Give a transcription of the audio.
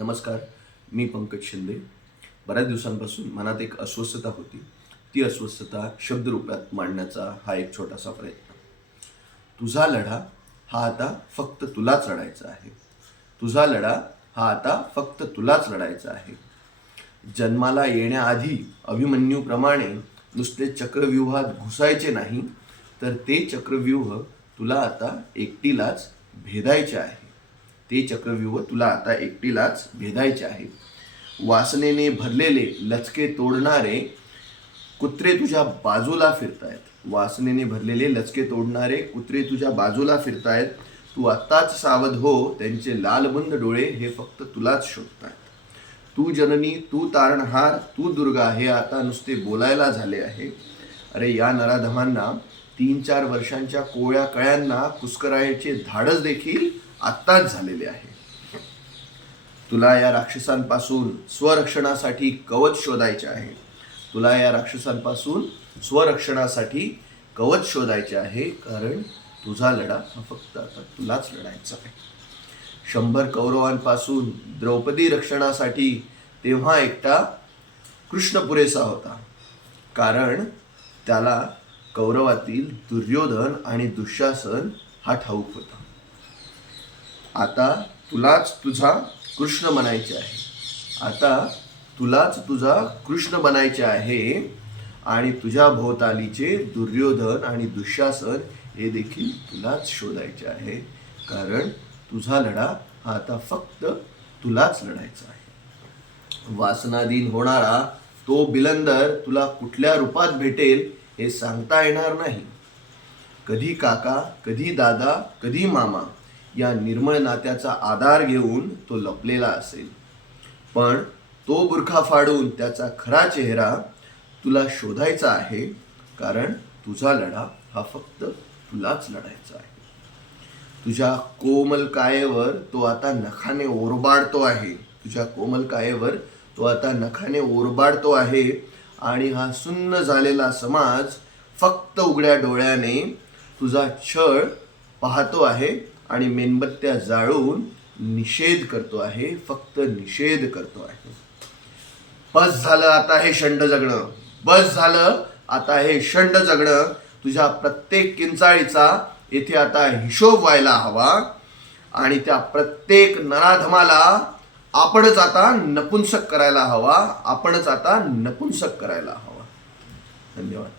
नमस्कार, मी पंकज शिंदे. बऱ्याच दिवसांपासून मनात एक अस्वस्थता होती. ती अस्वस्थता शब्दरूपात मांडण्याचा हा एक छोटासा प्रयत्न. तुझा लढा हा आता फक्त तुलाच लढायचा आहे. तुझा लढा हा आता फक्त तुलाच लढायचा आहे. जन्माला येण्याआधी अभिमन्यूप्रमाणे नुसते चक्रव्यूहात घुसायचे नाही, तर ते चक्रव्यूह तुला आता एकटीलाच भेदायचे आहे. ते चक्रव्यूह तुला आता एकटीलाच भेदायचे आहे. वासनेने भरलेले लचके तोडणारे कुत्रे तुझ्या बाजूला फिरतायत. वासनेने भरलेले लचके तोडणारे कुत्रे तुझ्या बाजूला फिरतायत. तू आत्ताच सावध हो, त्यांचे लालबुंद डोळे हे फक्त तुलाच शोधतायत. तू जननी, तू तारणहार, तू दुर्गा हे आता नुसते बोलायला झाले आहे. अरे या नराधमांना 3-4 वर्षांच्या कोळ्या कळ्यांना कुस्करायचे धाडस देखील आत्ताच झालेले आहे. तुला या राक्षसांपासून स्वरक्षणासाठी कवच शोधायचे आहे. तुला या राक्षसांपासून स्वरक्षणासाठी कवच शोधायचे आहे, कारण तुझा लढा हा फक्त आता तुलाच लढायचा आहे. 100 कौरवांपासून द्रौपदी रक्षणासाठी तेव्हा एकटा कृष्ण पुरेसा होता, कारण त्याला कौरवातील दुर्योधन आणि दुःशासन हा ठाऊक होता. आता तुलाच तुझा कृष्ण बनायचे आहे. आता तुलाच तुझा कृष्ण बनायचे आहे आणि तुझ्या भोवतालीचे दुर्योधन आणि दुःशासन हे देखील तुलाच शोधायचे आहे, कारण तुझा लढा हा आता फक्त तुलाच लढायचा आहे. वासनाधीन होणारा तो बिलंदर तुला कुठल्या रूपात भेटेल हे सांगता येणार नाही. कधी काका, कधी दादा, कधी मामा या निर्मळ नात्याचा आधार घेऊन तो लपलेला असेल, पण तो बुरखा फाडून त्याचा खरा चेहरा तुला शोधायचा आहे, कारण तुझा लढा हा फक्त तुलाच लढायचा आहे. तुझ्या कोमल कायेवर तो आता नखाने ओरबाडतो आहे. तुझ्या कोमल कायेवर तो आता नखाने ओरबाडतो आहे आणि हा सुन्न झालेला समाज फक्त उघड्या डोळ्याने तुझा छळ पाहतो आहे आणि मेणबत्त्या जाळून निषेध करतो आहे, फक्त निषेध करतो आहे. बस झालं आता हे शंड जगणं. बस झालं आता हे शंड जगणं. तुझ्या प्रत्येक किंचाळीचा येथे आता हिशोब व्हायला हवा आणि त्या प्रत्येक नराधमाला आपणच आता नपुंसक करायला हवा. आपणच आता नपुंसक करायला हवा. धन्यवाद.